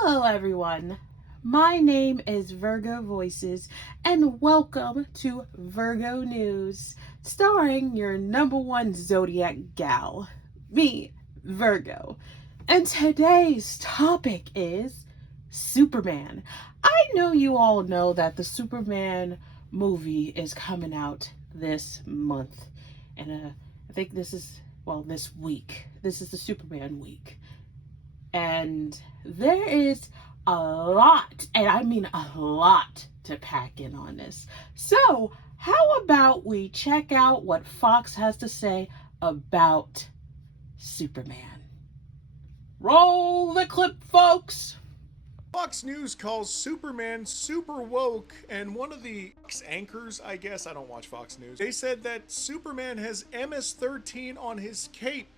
Hello everyone, my name is Virgo Voices and welcome to Virgo News, starring your number one zodiac gal, me, Virgo. And today's topic is Superman. I know you all know that the Superman movie is coming out this month, and I think this week. This is the Superman week. And there is a lot, and I mean a lot, to pack in on this. So, how about we check out what Fox has to say about Superman? Roll the clip, folks! Fox News calls Superman super woke, and one of the anchors, I guess, I don't watch Fox News, they said that Superman has MS-13 on his cape.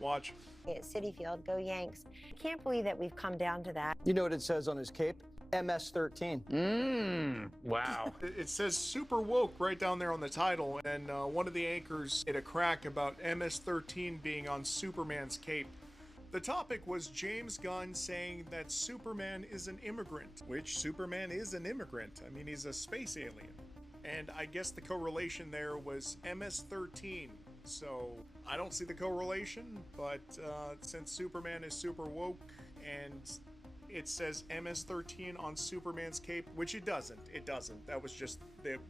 Watch. At Citi Field, go Yanks. Can't believe that we've come down to that. You know what it says on his cape? MS-13. Wow. It says super woke right down there on the title, and one of the anchors hit a crack about MS-13 being on Superman's cape. The topic was James Gunn saying that Superman is an immigrant, which Superman is an immigrant. I mean, he's a space alien. And I guess the correlation there was MS-13. So, I don't see the correlation, but since Superman is super woke and it says MS-13 on Superman's cape, which it doesn't. That was just,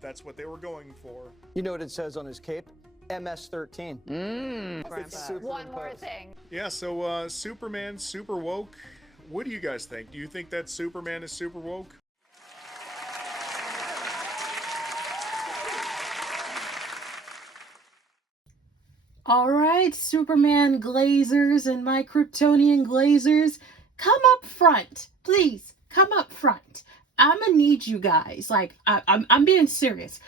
that's what they were going for. You know what it says on his cape? MS-13. One more thing. Yeah, so Superman, super woke. What do you guys think? Do you think that Superman is super woke? Alright, Superman glazers and my Kryptonian glazers, come up front. Please, come up front. I'ma need you guys. Like, I'm being serious.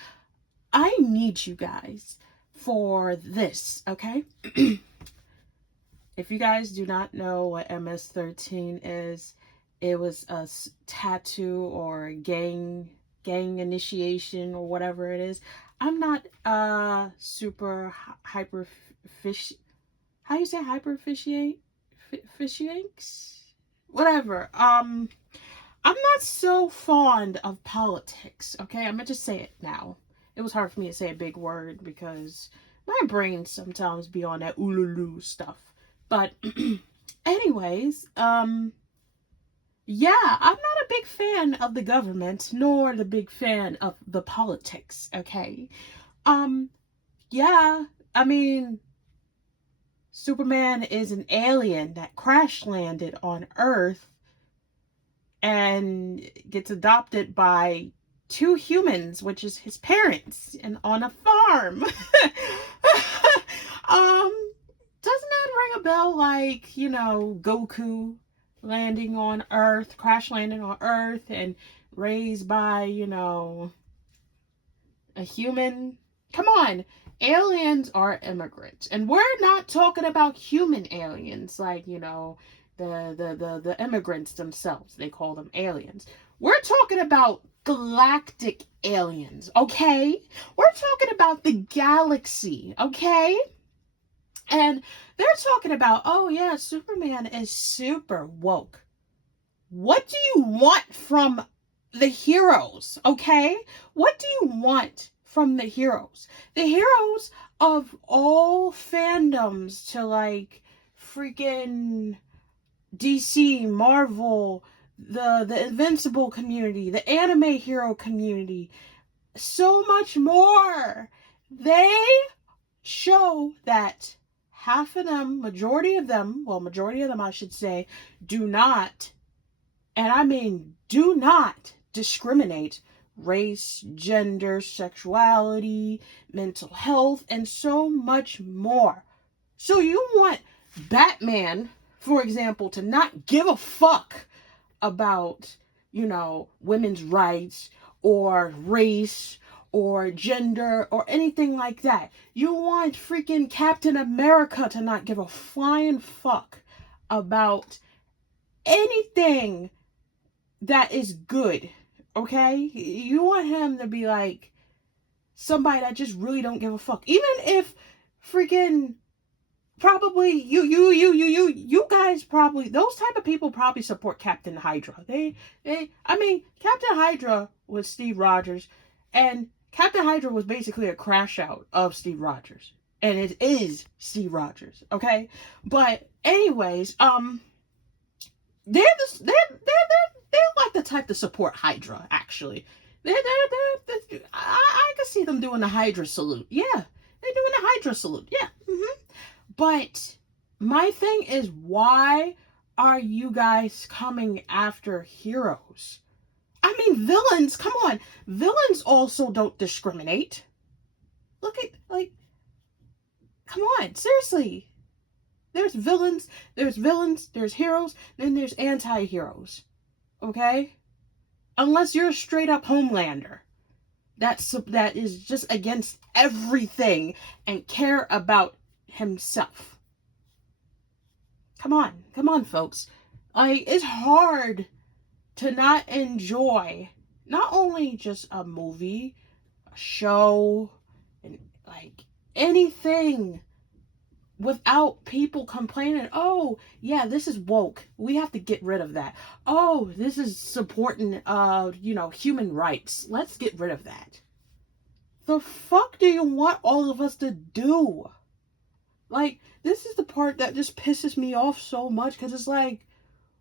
I need you guys for this, okay? If you guys do not know what MS-13 is, it was a tattoo or a gang initiation or whatever it is. I'm not super how you say hyperficiates? Whatever. I'm not so fond of politics, okay? I'm gonna just say it now. It was hard for me to say a big word because my brain sometimes be on that oolulu stuff. But anyways, yeah, I'm not a big fan of the government, nor the big fan of the politics, okay? Yeah, I mean, Superman is an alien that crash landed on Earth and gets adopted by two humans, which is his parents, and on a farm. Doesn't that ring a bell like, you know, Goku landing on Earth, crash landing on Earth, and raised by, you know, a human? Come on, aliens are immigrants, and we're not talking about human aliens, like, you know, the immigrants themselves. They call them aliens. We're talking about galactic aliens, okay? We're talking about the galaxy, okay? And they're talking about, oh yeah, Superman is super woke. What do you want from the heroes, okay? What do you want from the heroes? The heroes of all fandoms, to like freaking DC, Marvel, the Invincible community, the anime hero community, so much more. They show that half of them, majority of them I should say, do not, and I mean do not, discriminate race, gender, sexuality, mental health, and so much more. So you want Batman, for example, to not give a fuck about, you know, women's rights or race or gender or anything like that. You want freaking Captain America to not give a flying fuck about anything that is good, okay? You want him to be like somebody that just really don't give a fuck. Even if freaking probably you guys probably, those type of people probably support Captain Hydra. I mean, Captain Hydra was Steve Rogers, and Captain Hydra was basically a crash out of Steve Rogers, and it is Steve Rogers, okay? But anyways, they're like the type to support Hydra. Actually, I can see them doing the Hydra salute. Yeah, they're doing the Hydra salute. Yeah. But my thing is, why are you guys coming after heroes? I mean, villains, come on. Villains also don't discriminate. Look at, like, come on, seriously. There's villains, there's heroes, then there's anti-heroes. Okay? Unless you're a straight up Homelander. That is just against everything and care about himself. Come on, folks. Like, it's hard to not enjoy not only just a movie, a show, and like anything without people complaining, oh, yeah, this is woke. We have to get rid of that. Oh, this is supporting, human rights. Let's get rid of that. The fuck do you want all of us to do? Like, this is the part that just pisses me off so much, because it's like,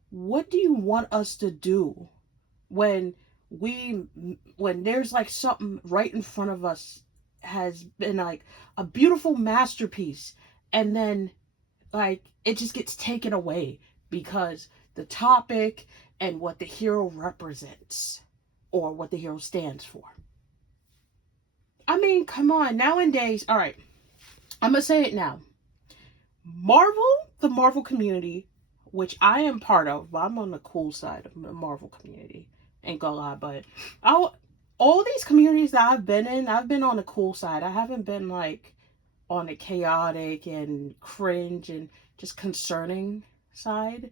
what do you want us to do when there's like something right in front of us has been like a beautiful masterpiece, and then like it just gets taken away because the topic and what the hero represents or what the hero stands for? I mean, come on. Nowadays, all right, I'm gonna say it now. The Marvel community, which I am part of, but I'm on the cool side of the Marvel community. Ain't gonna lie, but all these communities that I've been in, I've been on the cool side. I haven't been like on the chaotic and cringe and just concerning side.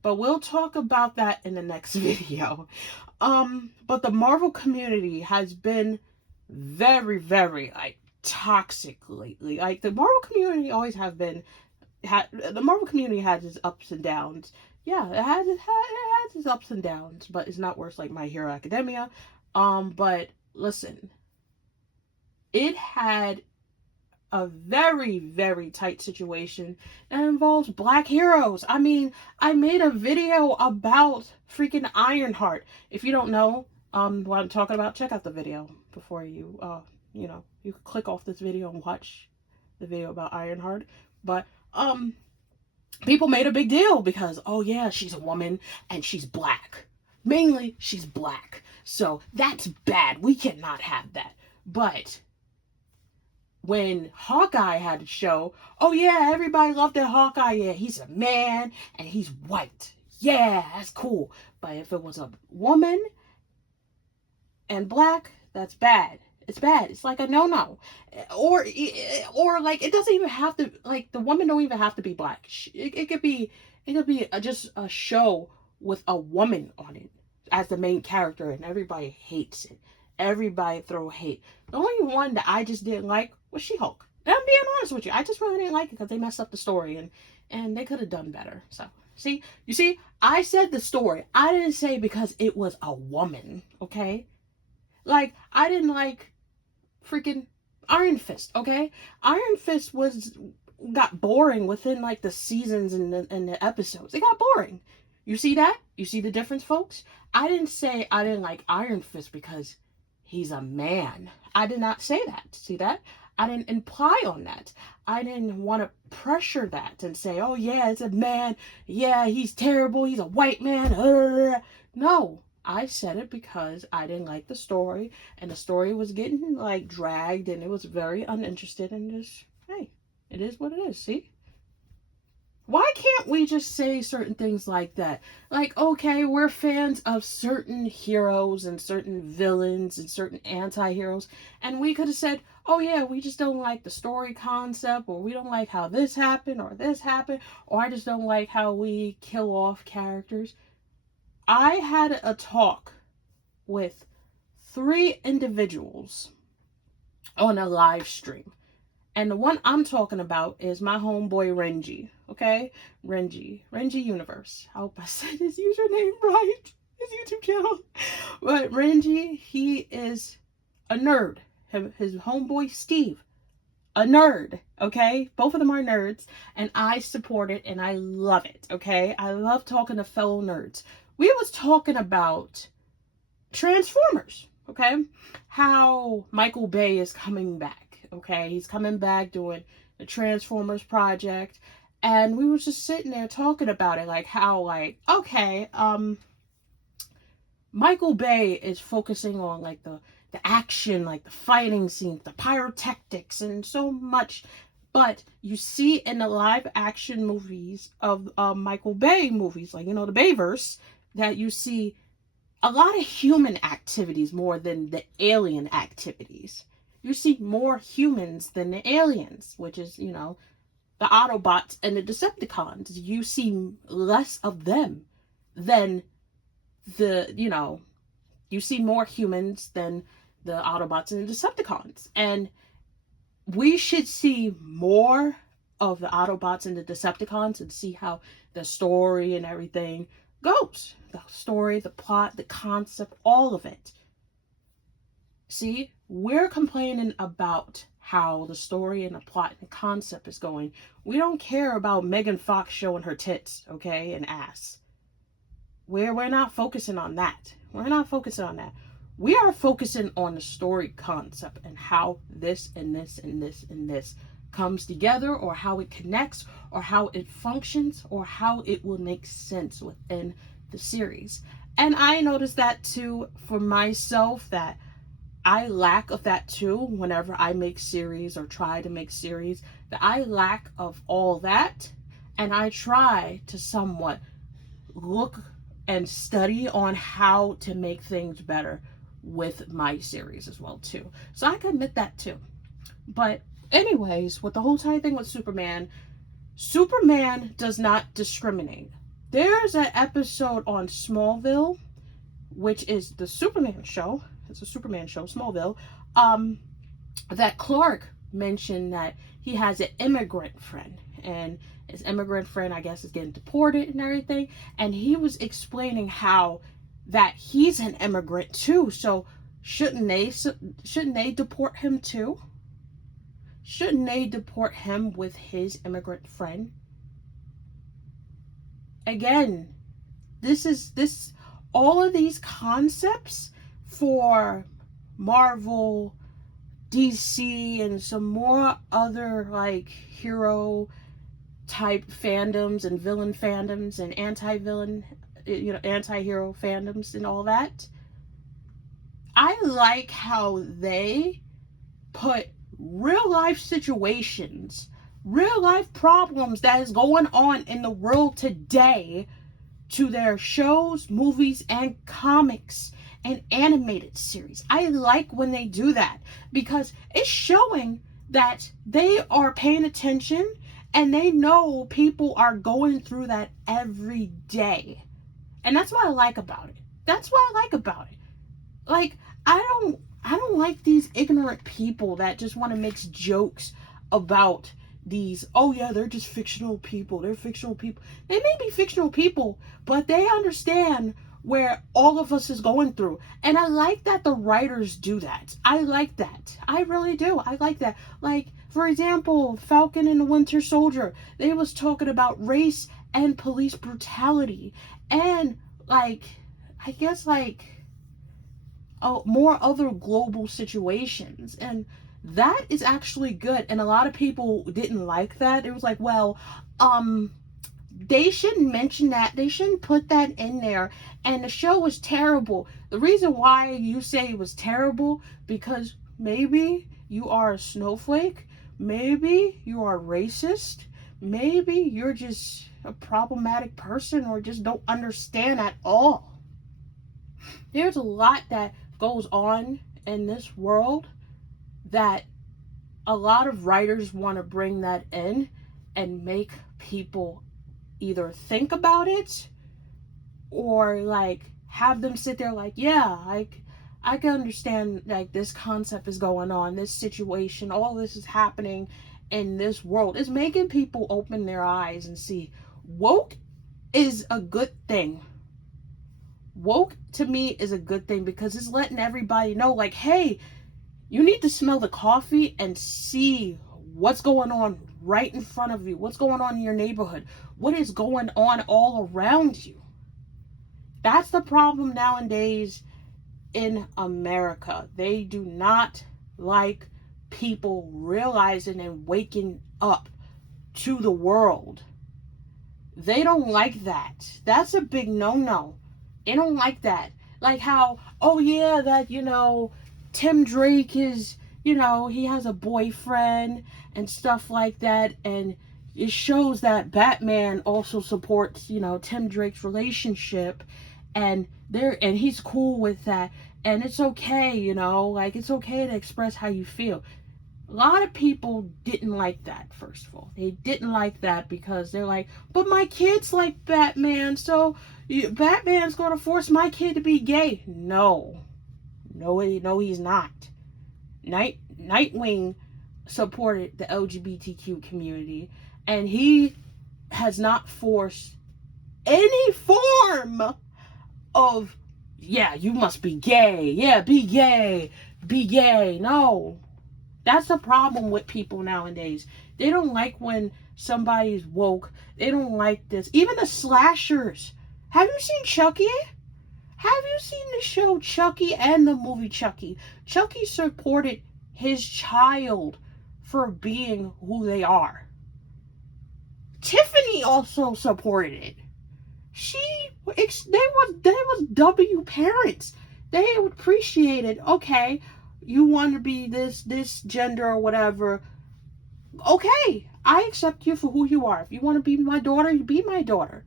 But we'll talk about that in the next video. But the Marvel community has been very, very like toxic lately. Like, the Marvel community always have been. The Marvel community has its ups and downs. Yeah, it has its ups and downs, but it's not worse like My Hero Academia. But listen, it had a very, very tight situation that involves black heroes. I mean, I made a video about freaking Ironheart. If you don't know what I'm talking about, check out the video before you you can click off this video and watch the video about Ironheart. But people made a big deal because, oh yeah, she's a woman and she's black. Mainly, she's black. So that's bad. We cannot have that. But when Hawkeye had a show, oh yeah, everybody loved that Hawkeye. Yeah, he's a man and he's white. Yeah, that's cool. But if it was a woman and black, that's bad. It's bad. It's like a no-no. Or like, it doesn't even have to, like, the woman don't even have to be black. It could be just a show with a woman on it as the main character, and everybody hates it. Everybody throw hate. The only one that I just didn't like was She-Hulk. And I'm being honest with you. I just really didn't like it because they messed up the story, and they could have done better. So, you see, I said the story. I didn't say because it was a woman, okay? Like, I didn't like freaking Iron Fist, okay? Iron Fist got boring within like the seasons and the episodes. It got boring. You see that? You see the difference, folks? I didn't say I didn't like Iron Fist because he's a man. I did not say that. See that? I didn't imply on that. I didn't want to pressure that and say, oh yeah, it's a man. Yeah, he's terrible. He's a white man. No. I said it because I didn't like the story, and the story was getting like dragged, and it was very uninterested, and just, hey, it is what it is. See? Why can't we just say certain things like that? Like, okay, we're fans of certain heroes and certain villains and certain anti-heroes, and we could have said, oh yeah, we just don't like the story concept, or we don't like how this happened, or I just don't like how we kill off characters. I had a talk with 3 individuals on a live stream, And the one I'm talking about is my homeboy Renji. Okay? Renji Universe. I hope I said his username right. His YouTube channel. But Renji, he is a nerd. His homeboy Steve, a nerd. Okay? Both of them are nerds. And I support it and I love it. Okay? I love talking to fellow nerds. We was talking about Transformers. Okay? How Michael Bay is coming back. Okay, he's coming back doing the Transformers project, and we were just sitting there talking about it, like how, like, okay, Michael Bay is focusing on like the action, like the fighting scenes, the pyrotechnics, and so much. But you see in the live action movies of Michael Bay movies, like, you know, the Bayverse, that you see a lot of human activities more than the alien activities. You see more humans than the aliens, which is, you know, the Autobots and the Decepticons. You see less of them than the, you know, you see more humans than the Autobots and the Decepticons. And we should see more of the Autobots and the Decepticons and see how the story and everything goes. The story, the plot, the concept, all of it. See, we're complaining about how the story and the plot and the concept is going. We don't care about Megan Fox showing her tits, okay, and ass. We're not focusing on that. We're not focusing on that. We are focusing on the story concept and how this and this and this and this comes together, or how it connects, or how it functions, or how it will make sense within the series. And I noticed that too for myself, that I lack of that too whenever I make series or try to make series, that I lack of all that, and I try to somewhat look and study on how to make things better with my series as well too. So I can admit that too. But anyways, with the whole entire thing with Superman does not discriminate. There's an episode on Smallville, which is the Superman show. It's a Superman show, Smallville. That Clark mentioned that he has an immigrant friend, and his immigrant friend, I guess, is getting deported and everything. And he was explaining how that he's an immigrant too. So shouldn't they deport him too? Shouldn't they deport him with his immigrant friend? Again, all of these concepts for Marvel, DC, and some more other like hero type fandoms and villain fandoms and anti-villain, you know, anti-hero fandoms and all that. I like how they put real life situations, real life problems that is going on in the world today to their shows, movies, and comics and animated series. I like when they do that, because it's showing that they are paying attention and they know people are going through that every day. And that's what I like about it. That's what I like about it. Like, I don't like these ignorant people that just want to make jokes about these, oh yeah, they're just fictional people. They're fictional people. They may be fictional people, but they understand where all of us is going through. And I like that the writers do that. I like that. I really do. I like that. Like, for example, Falcon and the Winter Soldier, they was talking about race and police brutality. And, like, I guess, like, more other global situations. And that is actually good. And a lot of people didn't like that. It was like, well, they shouldn't mention that. They shouldn't put that in there. And the show was terrible. The reason why you say it was terrible, because maybe you are a snowflake. Maybe you are racist. Maybe you're just a problematic person, or just don't understand at all. There's a lot that goes on in this world that a lot of writers want to bring that in and make people either think about it, or like have them sit there like, yeah, I can understand like this concept is going on, this situation, all this is happening in this world. It's making people open their eyes and see woke is a good thing. Woke to me is a good thing because it's letting everybody know, like, hey, you need to smell the coffee and see what's going on right in front of you, what's going on in your neighborhood, what is going on all around you. That's the problem nowadays in America. They do not like people realizing and waking up to the world. They don't like that. That's a big no-no. They don't like that. Like how, oh yeah, that, Tim Drake is, he has a boyfriend and stuff like that. And it shows that Batman also supports, Tim Drake's relationship. And he's cool with that. And it's okay, like it's okay to express how you feel. A lot of people didn't like that, first of all. They didn't like that because they're like, but my kids like Batman, so Batman's going to force my kid to be gay. No, he's not. Nightwing supported the LGBTQ community, and he has not forced any form of, yeah, you must be gay. Yeah, be gay. Be gay. No. That's the problem with people nowadays. They don't like when somebody's woke. They don't like this. Even the slashers. Have you seen Chucky? Have you seen the show Chucky and the movie Chucky? Chucky supported his child for being who they are. Tiffany also supported it. They was W parents. They appreciated, okay, you want to be this gender or whatever. Okay, I accept you for who you are. If you want to be my daughter, you be my daughter.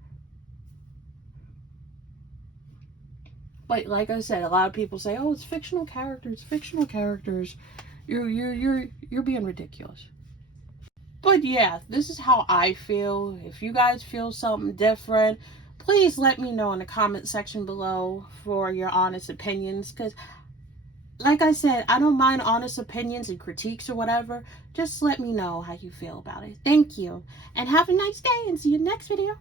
But like I said, a lot of people say, "Oh, it's fictional characters, fictional characters." You're being ridiculous. But yeah, this is how I feel. If you guys feel something different, please let me know in the comment section below for your honest opinions. Because, like I said, I don't mind honest opinions and critiques or whatever. Just let me know how you feel about it. Thank you. And have a nice day and see you next video.